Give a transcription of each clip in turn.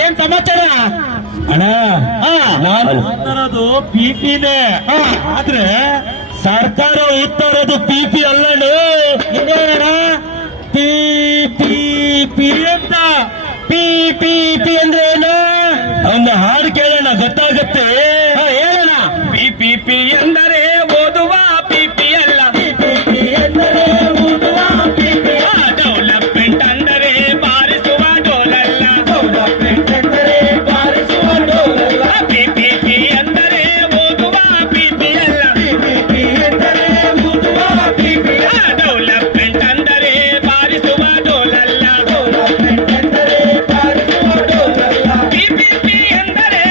ಏನ್ ಸಮಾಚಾರ ಅಣ್ಣ? ನಾನು ಓದ್ತಾರದು ಪಿಪಿನೇ, ಆದ್ರೆ ಸರ್ಕಾರ ಓದ್ತಾ ಇರೋದು ಪಿಪಿ ಅಲ್ಲಣ್ಣ. ಇನ್ನೇನ ಪಿ ಅಂತ. ಪಿ ಅಂದ್ರೆ ಏನು? ಒಂದು ಹಾಡು ಕೇಳೋಣ, ಗೊತ್ತಾಗುತ್ತೆ. ಹೇಳೋಣ. ಪಿ ಎಂದರೆ ಓದುವ ಪಿಪಿ ಅಲ್ಲ. ಪಿ ಎಂದರೆ ಓದುವ ಪಿಪಿ. ಡೆವಲಪ್ಮೆಂಟ್ ಅಂದರೆ ಬಾರಿಸುವ ಡೋಲಲ್ಲ. ಡೆವಲಪ್ಮೆಂಟ್ ಅಂದರೆ ಬಾರಿಸುವ ಡೋಲಲ್ಲ. ಪಿ ಎಂದರೆ ಓದುವ ಪಿಪಿ ಅಲ್ಲ. ಪಿ ಎಂದರೆ ಓದುವ ಪಿಪಿ. ಡೆವಲಪ್ಮೆಂಟ್ ಅಂದರೆ ಬಾರಿಸುವ ಡೋಲಲ್ಲ. ಡೆವಲಪ್ಮೆಂಟ್ ಅಂದರೆ ಬಾರಿಸುವ ಡೋಲಲ್ಲ. ಪಿ ಎಂದರೆ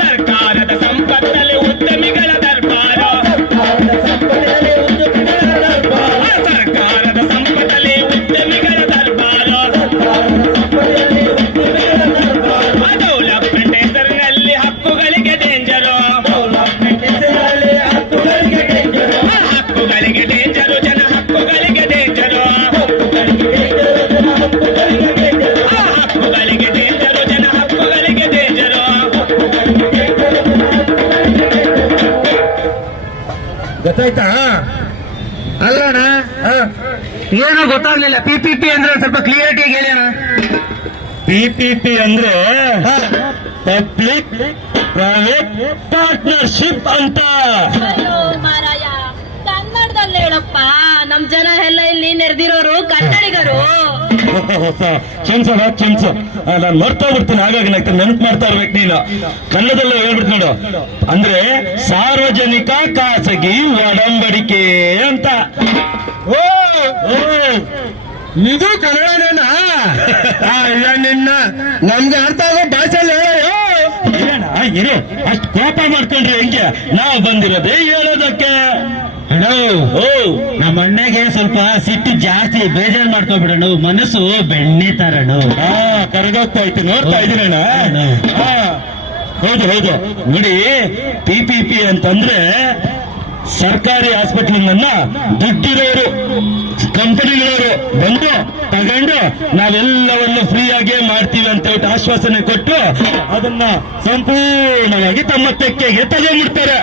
ಸರ್ಕಾರದ ಸಂಪತ್ತಲ್ಲಿ ಉದ್ಯಮಿಗಳ ದರ್ಬಾರ. ಸರ್ಕಾರದ ಸಂಪತ್ತಲ್ಲಿ ಉದ್ಯಮಿಗಳ ದರ್ಬಾರ. ಡೆವಲಪ್ಮೆಂಟ್ ಹೆಸರಿನಲ್ಲಿ ಹಕ್ಕುಗಳಿಗೆ ಡೇಂಜರು. ಹಕ್ಕುಗಳಿಗೆ ಡೇಂಜರು, ಜನ ಹಕ್ಕುಗಳಿಗೆ ಡೇಂಜರು. ಹಕ್ಕುಗಳಿಗೆ ಡೇಂಜರು, ಜನ ಹಕ್ಕುಗಳಿಗೆ ಡೇಂಜರು. ಗೊತ್ತಾಯ್ತಾ? ಅಲ್ಲಣ್ಣ, ಏನೋ ಗೊತ್ತಾಗ್ಲಿಲ್ಲ. ಪಿಪಿಪಿ ಅಂದ್ರೆ ಸ್ವಲ್ಪ ಕ್ಲಿಯರಿಟಿ ಹೇಳೋಣ. ಪಿಪಿಪಿ ಅಂದ್ರೆ ಪಬ್ಲಿಕ್ ಪ್ರೈವೇಟ್ ಪಾರ್ಟ್ನರ್ಶಿಪ್ ಅಂತ. ಅಯ್ಯೋ ಮಾರಾಯ, ಕನ್ನಡದಲ್ಲಿ ಹೇಳಪ್ಪ. ನಮ್ ಜನ ಎಲ್ಲ ಇಲ್ಲಿ ನೆರೆದಿರೋರು ಕನ್ನಡಿಗರು. ಕ್ಷಮಿಸ ನಾನು ಮರ್ತಾ ಬಿಡ್ತೀನಿ. ಹಾಗಾಗಿ ನೆನಪು ಮಾಡ್ತಾ ಇರ್ಬೇಕು ನೀನು. ಕನ್ನಡದಲ್ಲೇ ಹೇಳ್ಬಿಟ್ಟು ನೋಡು. ಅಂದ್ರೆ ಸಾರ್ವಜನಿಕ ಖಾಸಗಿ ಒಡಂಬಡಿಕೆ ಅಂತ. ಓ ಇದು ಕನ್ನಡನೇನಾ? ನಿನ್ನ ನಮ್ಗೆ ಅರ್ಥ ಆಗೋ ಭಾಷೆಯಲ್ಲಿ ಹೇಳೋ. ಅಷ್ಟು ಕೋಪ ಮಾಡ್ಕೊಂಡ್ರೆ ಹೆಂಗೆ? ನಾವು ಬಂದಿರೋದೇ ಹೇಳೋದಕ್ಕೆ. ನಮ್ಮ ಅಣ್ಣಗೆ ಸ್ವಲ್ಪ ಸಿಟ್ಟು ಜಾಸ್ತಿ, ಬೇಜಾರು ಮಾಡ್ಕೊಬಿಡೋಣ. ಮನಸ್ಸು ಬೆಣ್ಣೆ ತರಣ. ಕರಗೋಗ್ತಾ ಇತ್ತು, ನೋಡ್ತಾ ಇದ್ದೀರಣ್ಣ. ಹೌದು ನೋಡಿ, ಪಿಪಿಪಿ ಅಂತಂದ್ರೆ ಸರ್ಕಾರಿ ಹಾಸ್ಪಿಟಲ್ನ ದುಡ್ಡಿರೋರು ಕಂಪನಿಗಳವರು ಬಂದು ತಗೊಂಡು ನಾವೆಲ್ಲವನ್ನು ಫ್ರೀಯಾಗಿ ಮಾಡ್ತೀವಿ ಅಂತ ಹೇಳ್ಬಿಟ್ಟು ಆಶ್ವಾಸನೆ ಕೊಟ್ಟು ಅದನ್ನ ಸಂಪೂರ್ಣವಾಗಿ ತಮ್ಮ ತೆಕ್ಕೆಗೆ ತಗೊಂಡ್ಬಿಡ್ತಾರೆ.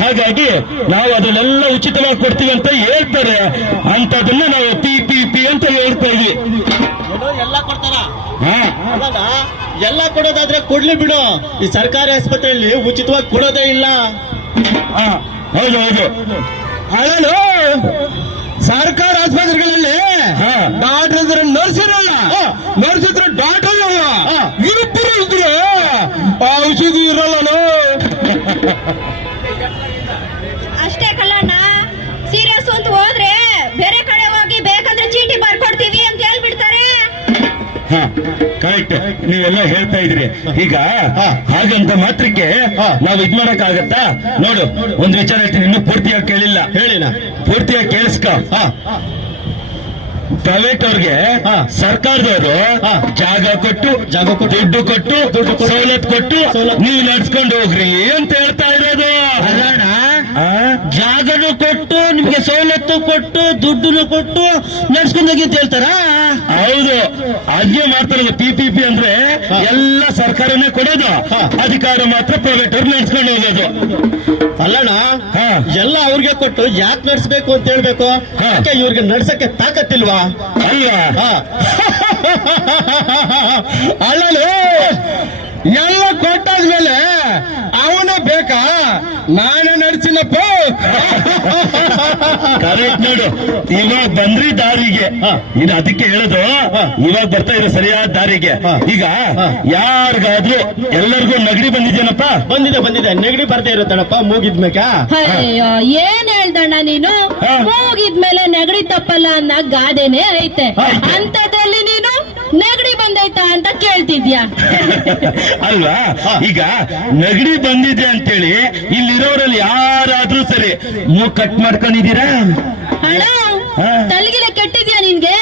ಹಾಗಾಗಿ ನಾವು ಅದನ್ನೆಲ್ಲ ಉಚಿತವಾಗಿ ಕೊಡ್ತೀವಿ ಅಂತ ಹೇಳ್ತಾರೆ. ಅಂತದನ್ನ ನಾವು ಪಿಪಿಪಿ ಅಂತ ಹೇಳ್ತಾ ಇದ್ವಿ. ಎಲ್ಲ ಕೊಡ್ತಾರ. ಎಲ್ಲ ಕೊಡೋದಾದ್ರೆ ಕೊಡ್ಲಿ ಬಿಡು. ಈ ಸರ್ಕಾರಿ ಆಸ್ಪತ್ರೆಯಲ್ಲಿ ಉಚಿತವಾಗಿ ಕೊಡೋದೇ ಇಲ್ಲ. ಹೌದು ಅದನ್ನು ಸರ್ಕಾರ ಆಸ್ಪತ್ರೆಗಳಲ್ಲಿ ಡಾಕ್ಟರ್ ಇದ್ರೆ ನರ್ಸ್ ಇರಲ್ಲ, ನರ್ಸ್ ಇದ್ರೆ ಡಾಕ್ಟರ್ ಇರಲ್ಲ, ಇಬ್ಬರು ಇದ್ರೆ ಔಷಧಿ ಇರಲ್ಲ. ಅಷ್ಟೇ ಕಳ್ಳಣ್ಣ, ಸೀರಿಯಸ್ ಅಂತ ಹೋದ್ರೆ ಬೇರೆ ಕಡೆ ಹೋಗಿ ಬೇಕಂದ್ರೆ ಚೀಟಿ ಬರ್ಕೊಡ್ತೀವಿ ಅಂತ ಹೇಳ್ಬಿಡ್ತಾರೆ. ಕರೆಕ್ಟ್, ನೀವೆಲ್ಲ ಹೇಳ್ತಾ ಇದ್ರಿ. ಈಗ ಹಾಗಂತ ಮಾತ್ರಕ್ಕೆ ನಾವು ಇದ್ ಮಾಡಕ್ ಆಗತ್ತಾ? ನೋಡು, ಒಂದು ವಿಚಾರ ಹೇಳ್ತೀನಿ, ಇನ್ನೂ ಪೂರ್ತಿಯಾಗಿ ಕೇಳಿಲ್ಲ. ಹೇಳಿನ ಪೂರ್ತಿಯಾಗಿ ಕೇಳಿಸ್ಕ. ಪ್ರೈವೇಟ್ ಅವ್ರಿಗೆ ಸರ್ಕಾರದವರು ಜಾಗ ಕೊಟ್ಟು ದುಡ್ಡು ಕೊಟ್ಟು ಸವಲತ್ತು ಕೊಟ್ಟು ನೀವು ನಡ್ಸ್ಕೊಂಡು ಹೋಗ್ರಿ ಅಂತ ಹೇಳ್ತಾ ಇರೋದು. ಅಲ್ಲಣ್ಣ, ಜಾಗನು ಕೊಟ್ಟು ನಿಮ್ಗೆ ಸವಲತ್ತು ಕೊಟ್ಟು ದುಡ್ಡನ್ನು ಕೊಟ್ಟು ನಡ್ಸ್ಕೊಂಡೋಗಿ ಅಂತ ಹೇಳ್ತಾರ. ಹೌದು, ಆಜ್ಞೆ ಮಾಡ್ತಾರದು. ಪಿಪಿಪಿ ಅಂದ್ರೆ ಎಲ್ಲ ಸರ್ಕಾರನೇ ಕೊಡೋದು, ಅಧಿಕಾರ ಮಾತ್ರ ಪ್ರೈವೇಟ್ ಅವ್ರು ನಡ್ಸ್ಕೊಂಡು ಹೋಗೋದು. ಅಲ್ಲಣ್ಣ, ಎಲ್ಲ ಅವ್ರಿಗೆ ಕೊಟ್ಟು ಯಾಕೆ ನಡ್ಸ್ಬೇಕು ಅಂತ ಹೇಳ್ಬೇಕು? ಯಾಕೆ ಇವ್ರಿಗೆ ನಡ್ಸಕ್ಕೆ ತಾಕತ್ತಿಲ್ವಾ? ಅಲ್ವಾ? ಅಲ್ಲೂ ಎಲ್ಲ ಕೊಟ್ಟಾದ್ಮೇಲೆ ಅವನು ಬೇಕಾ? ನಾನೇ ನಡ್ಸಿನಪ್ಪ. ಕರೆಕ್ಟ್ ನೋಡು, ಇವಾಗ ಬಂದ್ರಿ ದಾರಿಗೆ. ಇನ್ನು ಅದಕ್ಕೆ ಹೇಳೋದು, ಇವಾಗ ಬರ್ತಾ ಇರೋ ಸರಿಯಾದ ದಾರಿಗೆ. ಈಗ ಯಾರಿಗಾದ್ರೂ ಎಲ್ಲರಿಗೂ ನೆಗಡಿ ಬಂದಿದ್ದೇನಪ್ಪ? ಬಂದಿದೆ. ನೆಗಡಿ ಬರ್ತಾ ಇರುತ್ತಣಪ್ಪ ಮೂಗಿದ್ಮೇಕ. ಅಯ್ಯೋ, ಏನ್ ಹೇಳ್ದಣ್ಣ ನೀನು? ಮೂಗಿದ್ಮೇಲೆ ನೆಗಡಿ ತಪ್ಪಲ್ಲ ಅನ್ನೋ ಗಾದೆನೇ ಐತೆ. ಅಂತದ್ರಲ್ಲಿ ನೀನು ನೆಗಡಿ ಬಂದೈತಾ ಅಂತ ಕೇಳ್ತಿದ್ಯಾ? ಅಲ್ವಾ? ಈಗ ನೆಗಡಿ ಬಂದಿದೆ ಅಂತೇಳಿ ಇಲ್ಲಿರೋರಲ್ಲಿ ಯಾರಾದ್ರೂ ಸರಿ ಮೂಗ್ ಕಟ್ ಮಾಡ್ಕೊಂಡಿದ್ದೀರಾ? ಅಣ್ಣ ಹಾ. ತಲೆಗಿಲೆ ಕೆಟ್ಟಿದ್ಯಾ ನಿನ್ಗೆ?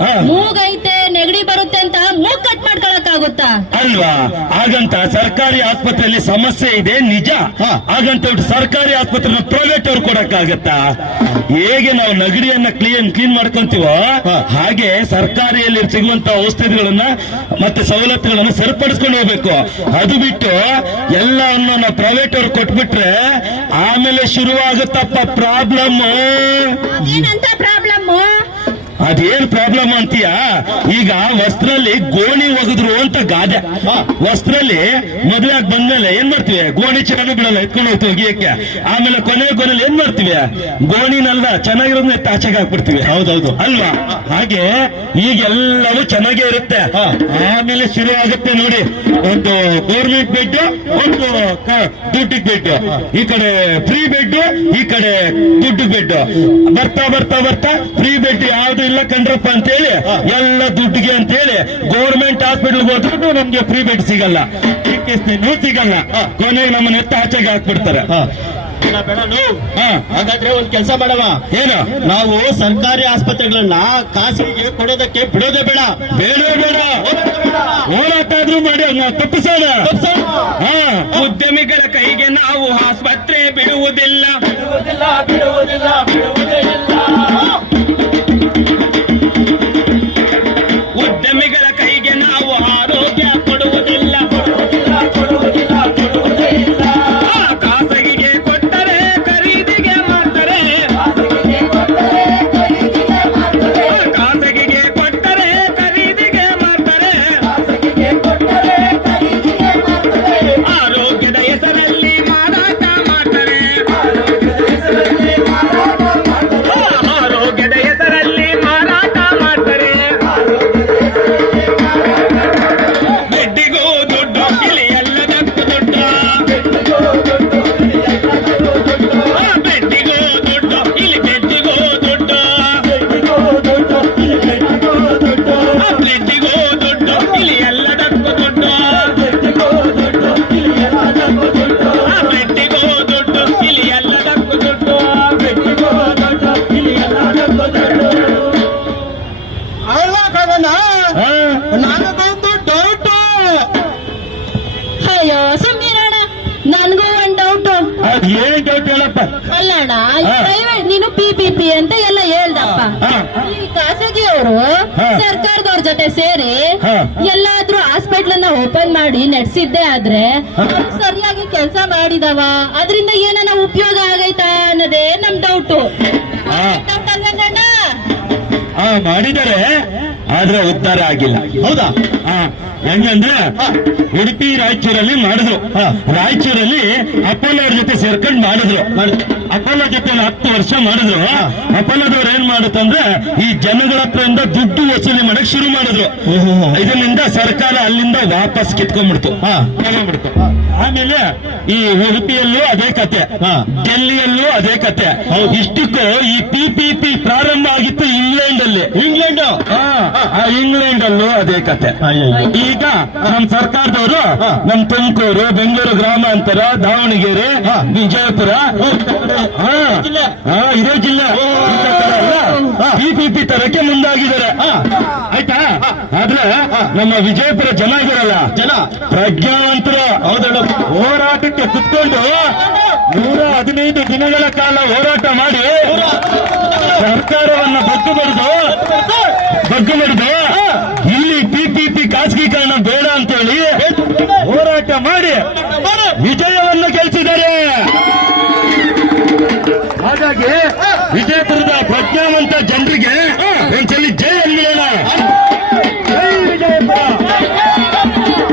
ಹಾ. ಮೂಗೈತೆ ನೆಗಡಿ ಬರುತ್ತೆ ಅಂತ ಮೂಗ್ ಕಟ್ ಮಾಡ್ಕೊಳಕ್ ಆಗುತ್ತಾ? ಅಲ್ವಾ? ಹಾಗಂತ ಸರ್ಕಾರಿ ಆಸ್ಪತ್ರೆಯಲ್ಲಿ ಸಮಸ್ಯೆ ಇದೆ ನಿಜ. ಹಾಗಂತ ಸರ್ಕಾರಿ ಆಸ್ಪತ್ರೆ ಪ್ರೈವೇಟ್ ಅವ್ರು ಕೊಡಕ್ಕಾಗತ್ತಾ? ಹೇಗೆ ನಾವು ನೆಗಡಿಯನ್ನ ಕ್ಲೀನ್ ಮಾಡ್ಕೊಂತೀವೋ ಹಾಗೆ ಸರ್ಕಾರಿಯಲ್ಲಿ ಸಿಗುವಂತ ಔಷಧಿಗಳನ್ನ ಮತ್ತೆ ಸವಲತ್ತುಗಳನ್ನ ಸರಿಪಡಿಸ್ಕೊಂಡು ಹೋಗ್ಬೇಕು. ಅದು ಬಿಟ್ಟು ಎಲ್ಲವನ್ನು ನಾವು ಪ್ರೈವೇಟ್ ಅವ್ರು ಕೊಟ್ಬಿಟ್ರೆ ಆಮೇಲೆ ಶುರುವಾಗುತ್ತಪ್ಪ ಪ್ರಾಬ್ಲಮ್. ಏನಂತ ಪ್ರಾಬ್ಲಮ್? ಅದೇನ್ ಪ್ರಾಬ್ಲಮ್ ಅಂತೀಯ? ಈಗ ವಸ್ತ್ರಲ್ಲಿ ಗೋಣಿ ಒಗದ್ರು ಅಂತ ಗಾದೆ. ವಸ್ತ್ರಲ್ಲಿ ಮದುವೆ ಆಗಿ ಬಂದ್ಮೇಲೆ ಏನ್ ಮಾಡ್ತೀವಿ? ಗೋಣಿ ಚೆನ್ನಾಗಿ ಬಿಡಲ್ಲ, ಎತ್ಕೊಂಡು ಹೋಗ್ತೀವಿ ಒಗಿಯಕ್ಕೆ. ಆಮೇಲೆ ಕೊನೆಯಲ್ಲಿ ಏನ್ ಮಾಡ್ತೀವಿ? ಗೋಣಿನಲ್ಲ ಚೆನ್ನಾಗಿರೋದನ್ನ ಎತ್ತ ಆಚೆಗೆ ಹಾಕ್ಬಿಡ್ತೀವಿ. ಹೌದೌದು. ಅಲ್ವಾ? ಹಾಗೆ ಈಗೆಲ್ಲವೂ ಚೆನ್ನಾಗೇ ಇರುತ್ತೆ. ಆಮೇಲೆ ಶುರು ಆಗುತ್ತೆ ನೋಡಿ, ಒಂದು ಗೌರ್ಮೆಂಟ್ ಬೆಡ್, ಒಂದು ದುಡ್ಡಿಗೆ ಬೆಡ್, ಈ ಕಡೆ ಫ್ರೀ ಬೆಡ್, ಈ ಕಡೆ ದುಡ್ಡು ಬೆಡ್. ಬರ್ತಾ ಬರ್ತಾ ಬರ್ತಾ ಫ್ರೀ ಬೆಡ್ ಯಾವ್ದು ಇಲ್ಲ ಕಂಡ್ರಪ್ಪ ಅಂತೇಳಿ ಎಲ್ಲ ದುಡ್ಡಿಗೆ ಅಂತೇಳಿ ಗೌರ್ಮೆಂಟ್ ಹಾಸ್ಪಿಟಲ್ ಹೋದ್ರೂ ನಮ್ಗೆ ಫ್ರೀ ಬೆಡ್ ಸಿಗಲ್ಲ, ಸಿಗಲ್ಲ. ಕೊನೆಗೆ ನಮ್ಮನ್ನ ಎತ್ತ ಆಚೆಗೆ ಹಾಕ್ಬಿಡ್ತಾರೆ. ಹಾಗಾದ್ರೆ ಒಂದ್ ಕೆಲಸ ಮಾಡವ, ಏನು? ನಾವು ಸರ್ಕಾರಿ ಆಸ್ಪತ್ರೆಗಳನ್ನ ಖಾಸಗಿಗೆ ಕೊಡೋದಕ್ಕೆ ಬಿಡೋದೇ ಬೇಡ. ಬೇಡ ಬೇಡ, ಹೋರಾಟ ಆದ್ರೂ ಮಾಡಿ ನಾವು ತಪ್ಪಿಸೋಣ. ಉದ್ಯಮಿಗಳ ಕೈಗೆ ನಾವು ಆಸ್ಪತ್ರೆ ಬಿಡುವುದಿಲ್ಲ. ಉದ್ಯಮಿಗಳ ಕೈಗೆ ನಾವು ಆರೋಗ್ಯ ಕೊಡುವುದಿಲ್ಲ. ಖಾಸಗಿಗೆ ಕೊಟ್ಟರೆ ಖರೀದಿಗೆ ಮಾಡ್ತಾರೆ. ಖಾಸಗಿಗೆ ಕೊಟ್ಟರೆ ಖರೀದಿಗೆ ಮಾಡ್ತಾರೆ. ಆರೋಗ್ಯದ ಹೆಸರಲ್ಲಿ ಮಾರಾಟ ಮಾಡ್ತಾರೆ. ಆರೋಗ್ಯದ ಹೆಸರಲ್ಲಿ ಮಾರಾಟ ಮಾಡ್ತಾರೆ. ಬೆಡ್ಡಿಗೂ ದುಡ್ಡು, ಇಲ್ಲಿ ಎಲ್ಲದಕ್ಕೂ ದುಡ್ಡು. ಬೆಡ್ಡಿಗೂ ದುಡ್ಡು, ಇಲ್ಲಿ ಬೆಡ್ಡಿಗೂ ದುಡ್ಡು. ಬೆಡ್ಡಿಗೂ ದುಡ್ಡು, ಇಲ್ಲಿ ಎಲ್ಲದಕ್ಕೂ ದುಡ್ಡು. ಬೆಡ್ಡಿಗೂ ದುಡ್ಡು, ಇಲ್ಲಿ ಎಲ್ಲದಕ್ಕೂ ದುಡ್ಡು. ನನಗೊಂದು ಡೌಟ್. ಅಯ್ಯೋ ಸುಮ್ಮನಿರೋಣ, ನನ್ಗೂ ಒಂದ್ ಡೌಟ್. ಏನ್ ಡೌಟ್ ಹೇಳಪ್ಪ? ಅಲ್ಲಣ್ಣ, ಹಾ. ಪ್ರೈವೇಟ್ ನೀನು PPP ಅಂತ ಎಲ್ಲ ಹೇಳ್ದಪ್ಪ. ಹಾ. ಈ ಖಾಸಗಿಯವರು ಹಾ. ಸರ್ಕಾರದವ್ರ ಜೊತೆ ಸೇರಿ ಹಾ. ಎಲ್ಲಾದ್ರೂ ಹಾಸ್ಪಿಟ್ಲ್ ಅನ್ನ ಓಪನ್ ಮಾಡಿ ನಡೆಸಿದ್ದೆ ಆದ್ರೆ ಅವ್ರು ಸರಿಯಾಗಿ ಕೆಲಸ ಮಾಡಿದವ, ಅದರಿಂದ ಏನಾನ ಉಪಯೋಗ ಆಗೈತಾ ಅನ್ನೋದೇ ನಮ್ ಡೌಟು. ಹಾ. ಡೌಟ್ ಅಲ್ವೇನಣ್ಣ? ಮಾಡಿದ್ದಾರೆ, ಆದ್ರೆ ಉದ್ಧಾರ ಆಗಿಲ್ಲ. ಹೌದಾ? ಹೆಂಗಂದ್ರೆ ಉಡುಪಿ ರಾಯಚೂರಲ್ಲಿ ಮಾಡಿದ್ರು. ರಾಯಚೂರಲ್ಲಿ ಅಪೋಲೋ ಅವ್ರ ಜೊತೆ ಸೇರ್ಕೊಂಡು ಮಾಡಿದ್ರು. ಅಪೋಲೋ ಜೊತೆ 10 ವರ್ಷ ಮಾಡಿದ್ರು. ಅಪೋಲೋದವ್ರು ಏನ್ ಮಾಡುತ್ತಂದ್ರೆ ಈ ಜನಗಳ ಹತ್ರದಿಂದ ದುಡ್ಡು ವಸೂಲಿ ಮಾಡಕ್ ಶುರು ಮಾಡಿದ್ರು. ಇದರಿಂದ ಸರ್ಕಾರ ಅಲ್ಲಿಂದ ವಾಪಸ್ ಕಿತ್ಕೊಂಡ್ಬಿಡ್ತು, ತಗೊಂಡ್ಬಿಡ್ತು. ಆಮೇಲೆ ಈ ಉಡುಪಿಯಲ್ಲೂ ಅದೇ ಕತೆ, ಡೆಲ್ಲಿಯಲ್ಲೂ ಅದೇ ಕತೆ. ಇಷ್ಟಕ್ಕೂ ಈ PPP ಪ್ರಾರಂಭ ಆಗಿತ್ತು ಇಂಗ್ಲೆಂಡ್ ಅಲ್ಲಿ. ಇಂಗ್ಲೆಂಡ್ ಅಲ್ಲೂ ಅದೇ ಕತೆ. ಈಗ ನಮ್ ಸರ್ಕಾರದವರು ನಮ್ ತುಮಕೂರು, ಬೆಂಗಳೂರು ಗ್ರಾಮಾಂತರ, ದಾವಣಗೆರೆ, ವಿಜಯಪುರ, ಇದೇ ಜಿಲ್ಲೆ PPP ತರಕ್ಕೆ ಮುಂದಾಗಿದ್ದಾರೆ. ಆಯ್ತಾ? ಆದ್ರೆ ನಮ್ಮ ವಿಜಯಪುರ ಜನ ಇದಾರಲ್ಲ, ಪ್ರಜ್ಞಾವಂತರು, ಹೋರಾಟಕ್ಕೆ ಕುತ್ಕೊಂಡು 115 ದಿನಗಳ ಕಾಲ ಹೋರಾಟ ಮಾಡಿ ಸರ್ಕಾರವನ್ನ ಬಗ್ಗು ಬಡಿದು ಇಲ್ಲಿ PPP ಖಾಸಗೀಕರಣ ಬೇಡ ಅಂತೇಳಿ ಹೋರಾಟ ಮಾಡಿ ವಿಜಯವನ್ನು ಗೆಲ್ಲಿಸಿದ್ದಾರೆ. ಹಾಗಾಗಿ ವಿಜಯಪುರದ ಪ್ರಜ್ಞಾವಂತ ಜನರಿಗೆ ಒಂದ್ಸಲಿ ಜೈ ಅನ್ಬಿಡೋಣ. ಜೈ ವಿಜಯಪುರ,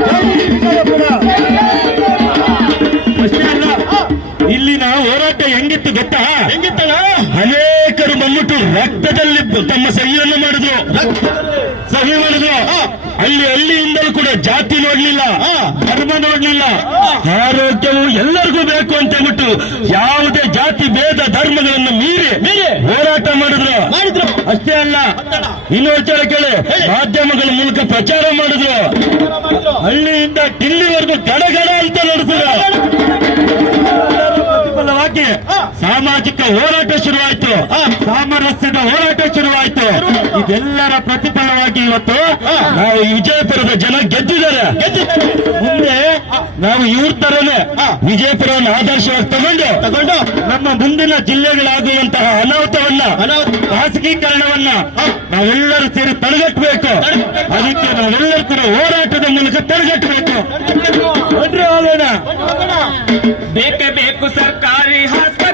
ಜೈ ವಿಜಯಪುರ. ಅಷ್ಟೇ ಅಲ್ಲ, ಇಲ್ಲಿನ ಹೋರಾಟ ಹೆಂಗಿತ್ತು ಗೊತ್ತಾ? ಹೆಂಗಿತ್ತಲ್ಲ ಅನೇಕರು ಬಂದ್ಬಿಟ್ಟು ರಕ್ತದಲ್ಲಿ ತಮ್ಮ ಸಹಿಯನ್ನು ಮಾಡಿದ್ರು ಸಹಿ ಮಾಡಿದ್ರು ಹಳ್ಳಿಯಿಂದಲೂ ಕೂಡ ಜಾತಿ ನೋಡ್ಲಿಲ್ಲ ಧರ್ಮ ನೋಡ್ಲಿಲ್ಲ ಆರೋಗ್ಯವು ಎಲ್ಲರಿಗೂ ಬೇಕು ಅಂತ ಹೇಳ್ಬಿಟ್ಟು ಯಾವುದೇ ಜಾತಿ ಭೇದ ಧರ್ಮಗಳನ್ನು ಮೀರಿ ಹೋರಾಟ ಮಾಡಿದ್ರು ಅಷ್ಟೇ ಅಲ್ಲ ಇನ್ನೂ ವಿಚಾರ ಕೇಳಿ ಮಾಧ್ಯಮಗಳ ಮೂಲಕ ಪ್ರಚಾರ ಮಾಡಿದ್ರು ಹಳ್ಳಿಯಿಂದ ಡಿಲ್ಲಿವರೆಗೂ ಗಡಗಡ ಅಂತ ನಡೆಸಿದ್ರು ಪ್ರತಿಫಲವಾಗಿ ಸಾಮಾಜಿಕ ಹೋರಾಟ ಶುರುವಾಯಿತು ಸಾಮರಸ್ಯದ ಹೋರಾಟ ಶುರುವಾಯಿತು ಇದೆಲ್ಲರ ಪ್ರತಿಫಲವಾಗಿ ಇವತ್ತು ನಾವು ಈ ವಿಜಯಪುರದ ಜನ ಗೆದ್ದಿದ್ದಾರೆ ಮುಂದೆ ನಾವು ಇವ್ರ ತರನೇ ವಿಜಯಪುರವನ್ನು ಆದರ್ಶವಾಗಿ ತಗೊಂಡು ನಮ್ಮ ಮುಂದಿನ ಜಿಲ್ಲೆಗಳಾಗುವಂತಹ ಅನಾಹುತವನ್ನ ಖಾಸಗೀಕರಣವನ್ನ ನಾವೆಲ್ಲರೂ ಸೇರಿ ತಡೆಗಟ್ಟಬೇಕು ಅದಕ್ಕೆ ನಾವೆಲ್ಲರೂ ಕೂಡ ಹೋರಾಟದ ಮೂಲಕ ತಡೆಗಟ್ಟಬೇಕು ಹೋಗೋಣ ಬೇಕೇ ಬೇಕು ಸರ್ಕಾರಿ ಹಾಸ್ಪಿಟಲ್